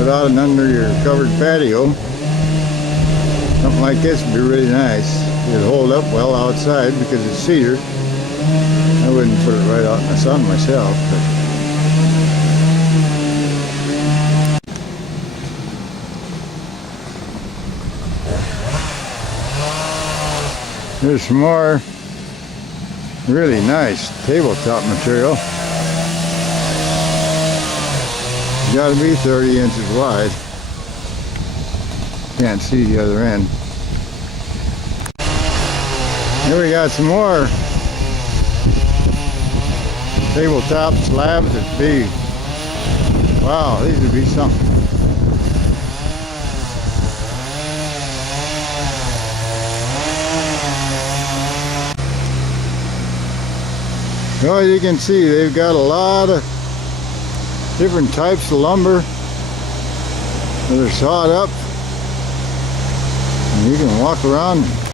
put out and under your covered patio. Something like this would be really nice. It'd hold up well outside because it's cedar. I wouldn't put it right out in the sun myself, but there's some more really nice tabletop material. It's got to be 30 inches wide. Can't see the other end. Here we got some more tabletop slabs that'd be, wow, these would be something. Well, as you can see, they've got a lot of different types of lumber that are sawed up, and you can walk around